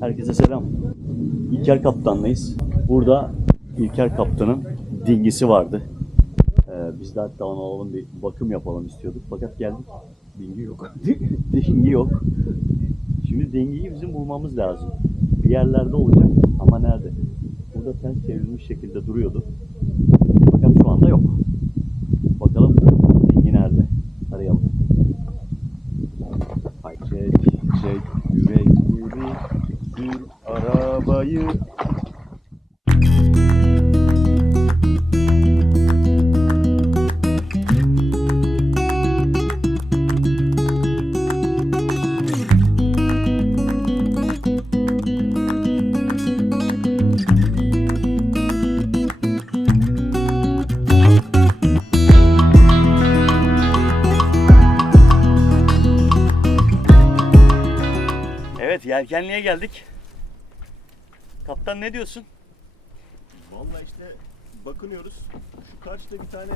Herkese selam. İlker Kaptan'layız. Burada İlker Kaptan'ın dingisi vardı. Ee, biz de hatta ona alalım bir bakım yapalım istiyorduk. Fakat geldik. Dingi yok. dingi yok. Şimdi dingiyi bizim bulmamız lazım. Bir yerlerde olacak ama nerede? Burada ters çevrilmiş şekilde duruyordu. Fakat şu anda yok. Bakalım dingi nerede? Arayalım. Ay çek çek sür arabayı. Evet yelkenliğe geldik. Kaptan ne diyorsun? Vallahi işte bakınıyoruz. Şu karşıda bir tane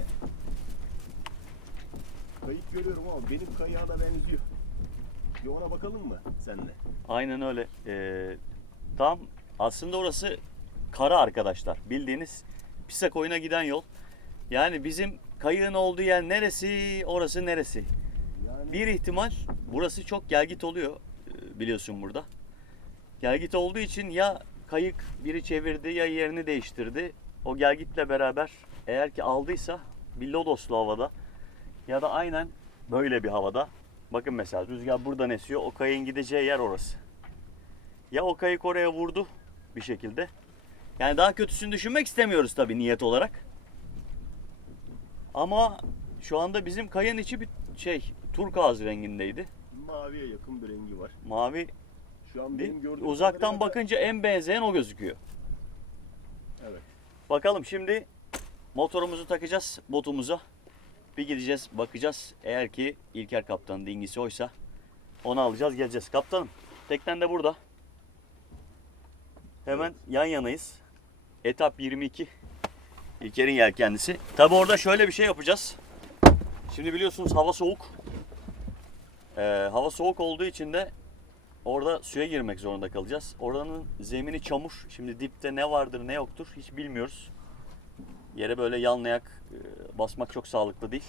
kayık görüyorum ama benim kayığa da benziyor. Bir ona bakalım mı senle? Aynen öyle. Ee, tam aslında orası kara arkadaşlar. Bildiğiniz Pisakoyun'a giden yol. Yani bizim kayığın olduğu yer neresi, orası neresi? Yani Bir ihtimal burası çok gelgit oluyor e, biliyorsun burada. Gelgit olduğu için ya kayık biri çevirdi ya yerini değiştirdi. O gelgitle beraber eğer ki aldıysa bir lodoslu havada ya da aynen böyle bir havada. Bakın mesela rüzgar buradan esiyor. O kayığın gideceği yer orası. Ya o kayık oraya vurdu bir şekilde. Yani daha kötüsünü düşünmek istemiyoruz tabii niyet olarak. Ama şu anda bizim kayın içi bir şey turkuaz rengindeydi. maviye yakın bir rengi var. Mavi Şu an benim gördüğüm Uzaktan kadarıyla da- bakınca en benzeyen o gözüküyor. Evet. Bakalım şimdi motorumuzu takacağız botumuza. Bir gideceğiz bakacağız. Eğer ki İlker Kaptan'ın dingisi oysa onu alacağız geleceğiz. Kaptanım teknen de burada. Hemen yan yanayız. Etap 22. İlker'in yelkenlisi. Tabi orada şöyle bir şey yapacağız. Şimdi biliyorsunuz hava soğuk. Ee, hava soğuk olduğu için de orada suya girmek zorunda kalacağız. Oranın zemini çamur. Şimdi dipte ne vardır ne yoktur hiç bilmiyoruz. Yere böyle yanlayak e, basmak çok sağlıklı değil.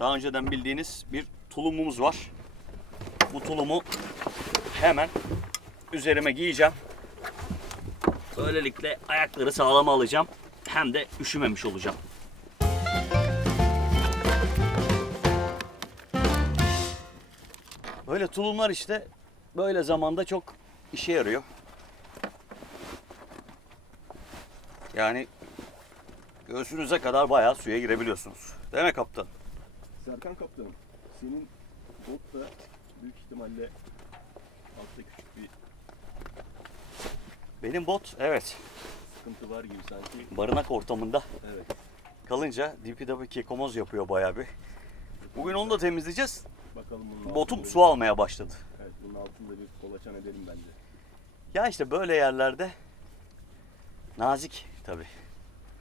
Daha önceden bildiğiniz bir tulumumuz var. Bu tulumu hemen üzerime giyeceğim. Böylelikle ayakları sağlam alacağım. Hem de üşümemiş olacağım. Böyle tulumlar işte böyle zamanda çok işe yarıyor. Yani göğsünüze kadar bayağı suya girebiliyorsunuz. Değil mi kaptan? Serkan kaptanım, senin bot da büyük ihtimalle altta küçük bir Benim bot evet sıkıntı var gibi sanki. barınak ortamında Evet. kalınca bir kekomoz yapıyor bayağı bir. Bugün onu da temizleyeceğiz. Bakalım bunun Botum su almaya başladı. Bunun altında bir kolaçan edelim bence. Ya işte böyle yerlerde nazik tabi.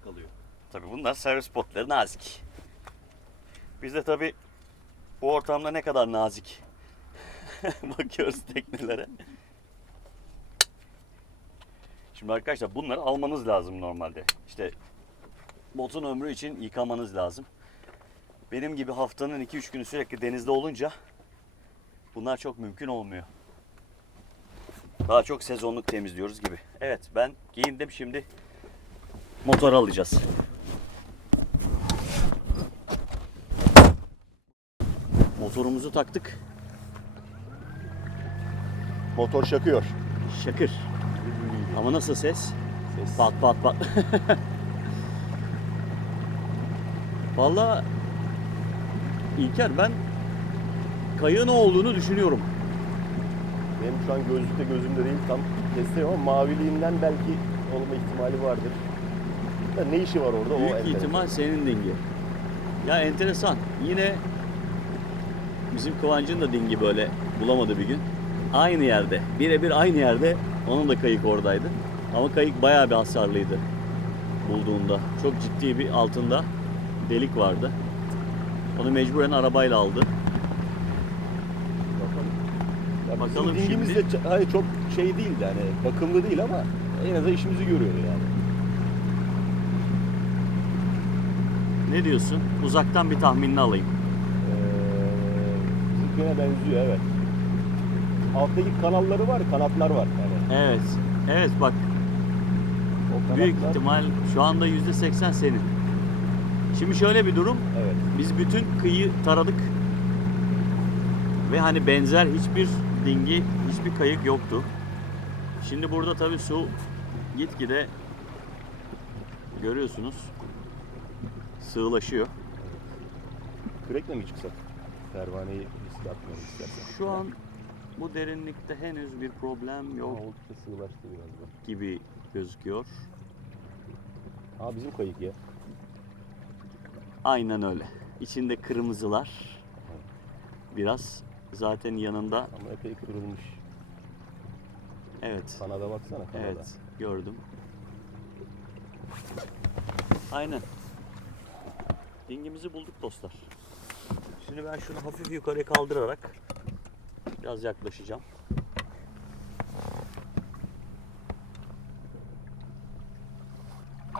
Kalıyor. Tabi bunlar servis botları nazik. Biz de tabi bu ortamda ne kadar nazik bakıyoruz teknelere. Şimdi arkadaşlar bunları almanız lazım normalde. İşte botun ömrü için yıkamanız lazım. Benim gibi haftanın 2-3 günü sürekli denizde olunca bunlar çok mümkün olmuyor. Daha çok sezonluk temizliyoruz gibi. Evet ben giyindim şimdi motor alacağız. Motorumuzu taktık. Motor şakıyor. Şakır. Ama nasıl ses? Ses. Pat pat pat. Vallahi İlker ben kayığın o olduğunu düşünüyorum. Benim şu an gözlükte gözümde değil tam kestiriyorum ama maviliğinden belki olma ihtimali vardır. Da ne işi var orada? o Büyük enteresan. ihtimal senin dingi. Ya enteresan. Yine bizim Kıvancın da dingi böyle bulamadı bir gün. Aynı yerde. Birebir aynı yerde. Onun da kayık oradaydı. Ama kayık bayağı bir hasarlıydı bulduğunda. Çok ciddi bir altında delik vardı. Onu mecburen arabayla aldı. Bakalım. Bizim şimdi. de hani çok şey değil de hani bakımlı değil ama en azından işimizi görüyor yani. Ne diyorsun? Uzaktan bir tahminini alayım. Ee, bizimkine benziyor evet. Alttaki kanalları var, kanatlar var yani. Evet. Evet bak O büyük kanatlar- ihtimal şu anda %80 senin. Şimdi şöyle bir durum. Evet. Biz bütün kıyı taradık. Ve hani benzer hiçbir dingi, hiçbir kayık yoktu. Şimdi burada tabii su gitgide görüyorsunuz sığlaşıyor. Kürekle mi çıksak? Pervaneyi riske atmayalım istersen. Şu an bu derinlikte henüz bir problem yok oldukça sığlaştı biraz da. gibi gözüküyor. Aa bizim kayık ya. Aynen öyle. İçinde kırmızılar. Biraz zaten yanında Ama epey kırılmış. evet. Kanada baksana kanada. Evet, gördüm. Aynen. Dingimizi bulduk dostlar. Şimdi ben şunu hafif yukarı kaldırarak biraz yaklaşacağım.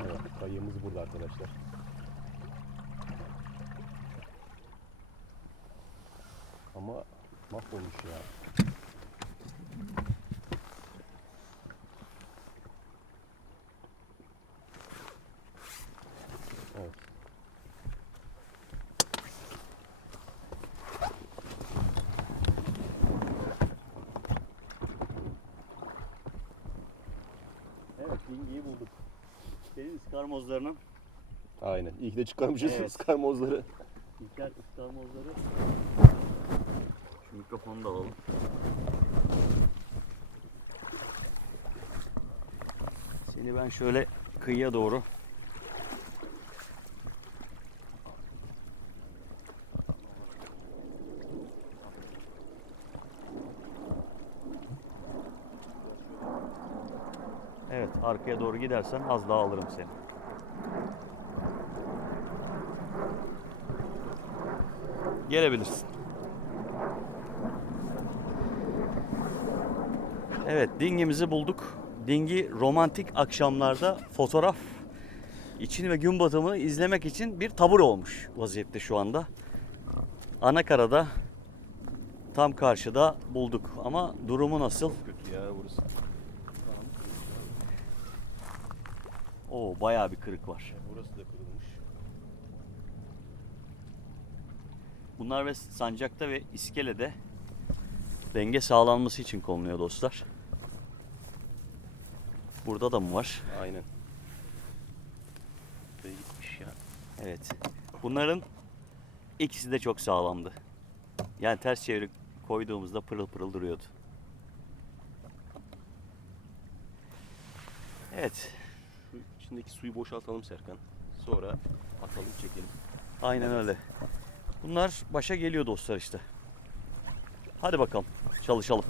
Evet, kayığımız burada arkadaşlar. Ama mahvolmuş ya. Evet. Evet, dingiyi bulduk. Senin iskarmozlarının Aynen. İyi ki de çıkarmışız Evet. ıskarmozları. İlker iskarmozları. Mikrofonu da alalım. Seni ben şöyle kıyıya doğru Evet, arkaya doğru gidersen az daha alırım seni. Gelebilirsin. Evet, dingimizi bulduk. Dingi romantik akşamlarda fotoğraf için ve gün batımını izlemek için bir tabur olmuş vaziyette şu anda. Anakarada tam karşıda bulduk ama durumu nasıl? Kötü ya burası. Oo bayağı bir kırık var. Burası da kırılmış. Bunlar ve sancakta ve iskelede denge sağlanması için konuluyor dostlar. Burada da mı var? Aynen. Buraya gitmiş ya. Evet. Bunların ikisi de çok sağlamdı. Yani ters çeviri koyduğumuzda pırıl pırıl duruyordu. Evet. Şu içindeki suyu boşaltalım Serkan. Sonra atalım çekelim. Aynen öyle. Bunlar başa geliyor dostlar işte. Hadi bakalım çalışalım.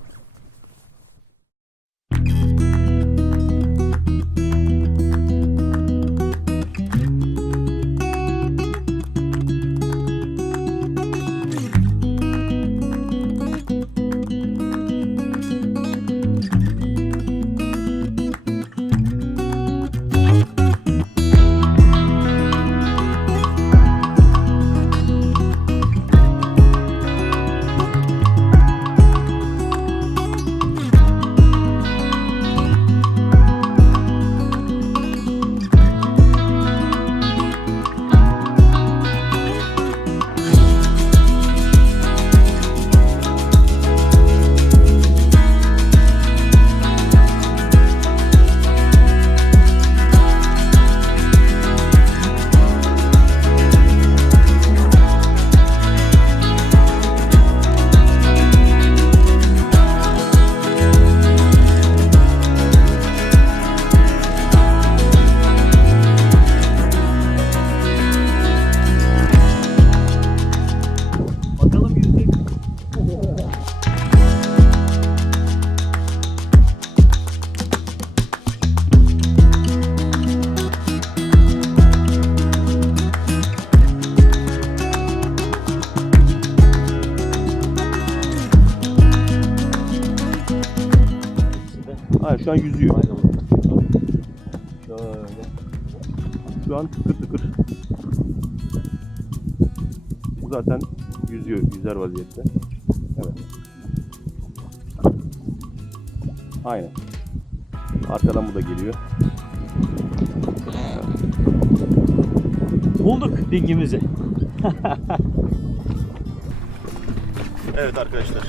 Şu an yüzüyor. Aynen. Şöyle. Şu an tıkır tıkır. Bu zaten yüzüyor, yüzer vaziyette. Evet. Aynen. Arkadan bu da geliyor. Bulduk dingimizi. Evet arkadaşlar.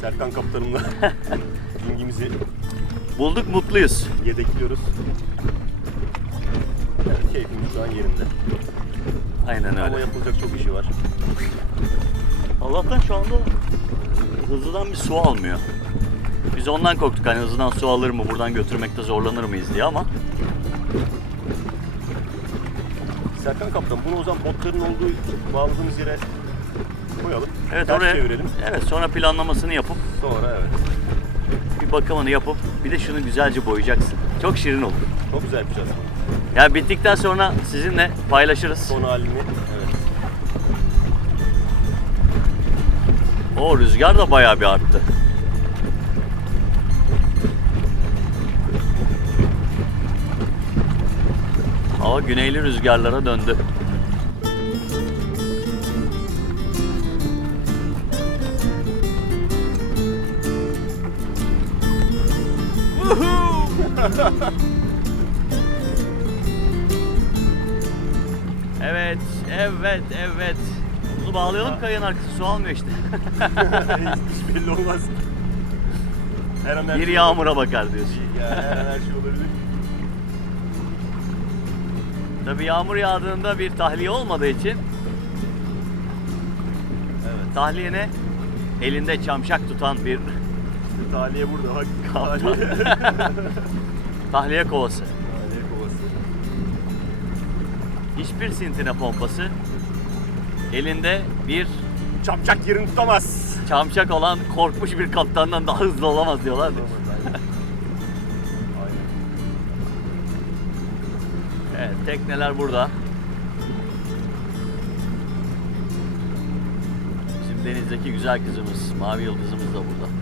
Serkan kaptanımla dingimizi Bulduk mutluyuz. yedekliyoruz. Evet, keyfimiz şu an yerinde. Aynen Ama öyle. yapılacak çok işi var. Allah'tan şu anda hızlıdan bir su almıyor. Biz ondan korktuk hani hızlıdan su alır mı, buradan götürmekte zorlanır mıyız diye ama Serkan kaptan bunu o zaman botların olduğu bağladığımız yere koyalım. evet Ters oraya çevirelim. evet sonra planlamasını yapıp Sonra evet. Bir bakımını yapıp bir de şunu güzelce boyayacaksın. Çok şirin olur. Çok güzel yapacağız. Yani bittikten sonra sizinle paylaşırız. Son halini. Evet. O rüzgar da bayağı bir arttı. Hava güneyli rüzgarlara döndü. Bunu bağlayalım kayın arkası su almıyor işte. Hiç belli olmaz. Her an her Bir şey yağmura bakar diyorsun. olabilir. Ya, her an her şey olabilir. Tabii yağmur yağdığında bir tahliye olmadığı için Evet. tahliye ne? Elinde çamşak tutan bir İşte Taliye burada bak. Kaptan. Taliye. tahliye kovası. Taliye kovası. Hiçbir sintine pompası elinde bir Çapçak yerini tutamaz. çamşak olan korkmuş bir kaptandan daha hızlı olamaz diyorlar. Evet, tekneler burada. Bizim denizdeki güzel kızımız, mavi yıldızımız da burada.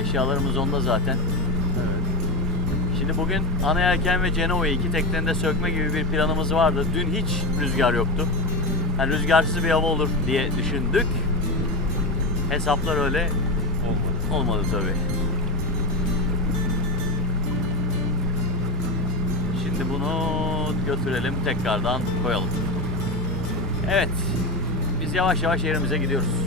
Eşyalarımız onda zaten. Şimdi bugün ana yelken ve Genova iki tekneni de sökme gibi bir planımız vardı. Dün hiç rüzgar yoktu. Yani rüzgarsız bir hava olur diye düşündük. Hesaplar öyle Olmadı. olmadı tabii. Şimdi bunu götürelim tekrardan koyalım. Evet. Biz yavaş yavaş yerimize gidiyoruz.